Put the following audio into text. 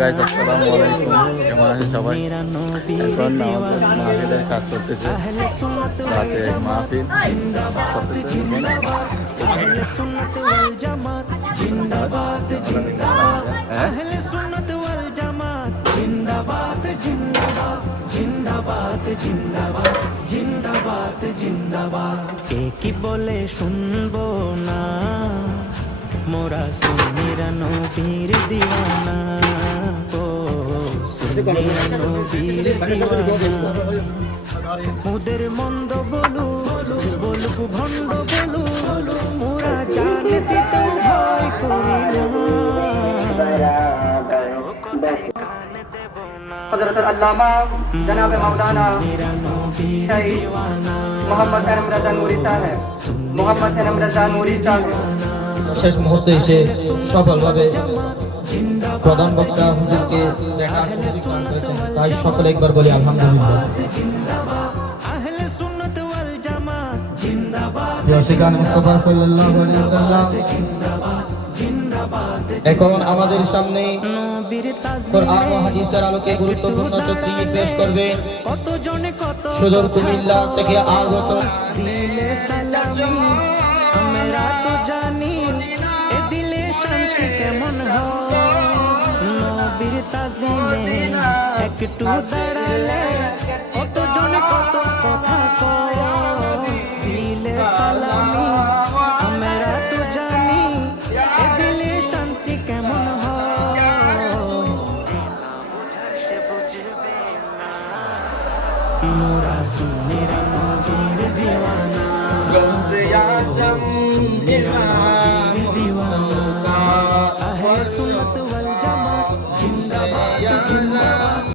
Guys আসসালামু আলাইকুম, কেমন আছেন সবাই? এখন আমাদের মাহফিলের কাজ করতেছে, রাতে মাহফিল করতেছে। কে কি বলে শুনবো না, মোরা সুন্নিরা নবীর দিওয়ানা, ও সুন্নিরা নবীর দিওয়ানা। ওদের মন্দ বলু বলুক, ভণ্ড বলু, মোরা জানতে তো ভয় করি না। हज़रत अल्लामा जनाब मौलाना शहीद मोहम्मद एनम रज़ा नूरी साहब, मोहम्मद एनम रज़ा नूरी साहब শেষ মুহূর্তে এসে সফলভাবে প্রধান বক্তা হুজুরকে দেখার সুযোগ দান করেছেন, তাই সকলে একবার বলি আলহামদুলিল্লাহ। প্রিয় মুস্তাফা সাল্লাল্লাহু আলাইহি ওয়াসাল্লাম এখন আমাদের সামনে কোরআন ও হাদিসের আলোকে গুরুত্বপূর্ণ তকরীর পেশ করবেন সুদূর কুমিল্লা থেকে আগত দিলে সালামি, আমরা তো জানি এ দিলে শান্তি কেমন হয়। নবীর তাজিমে একটু দাঁড়ালে কত জনে কত কথা কয়। দিলে সালামি, আমরা তো জানি এ দিলে শান্তি কেমন হয়। মোরা সুন্নিরা নবীর দিওয়ানা, সুন্নিরা নবীর দিওয়ানা। আহলে সুন্নাত ওয়াল জামাত জিন্দাবাদ জিন্দাবাদ।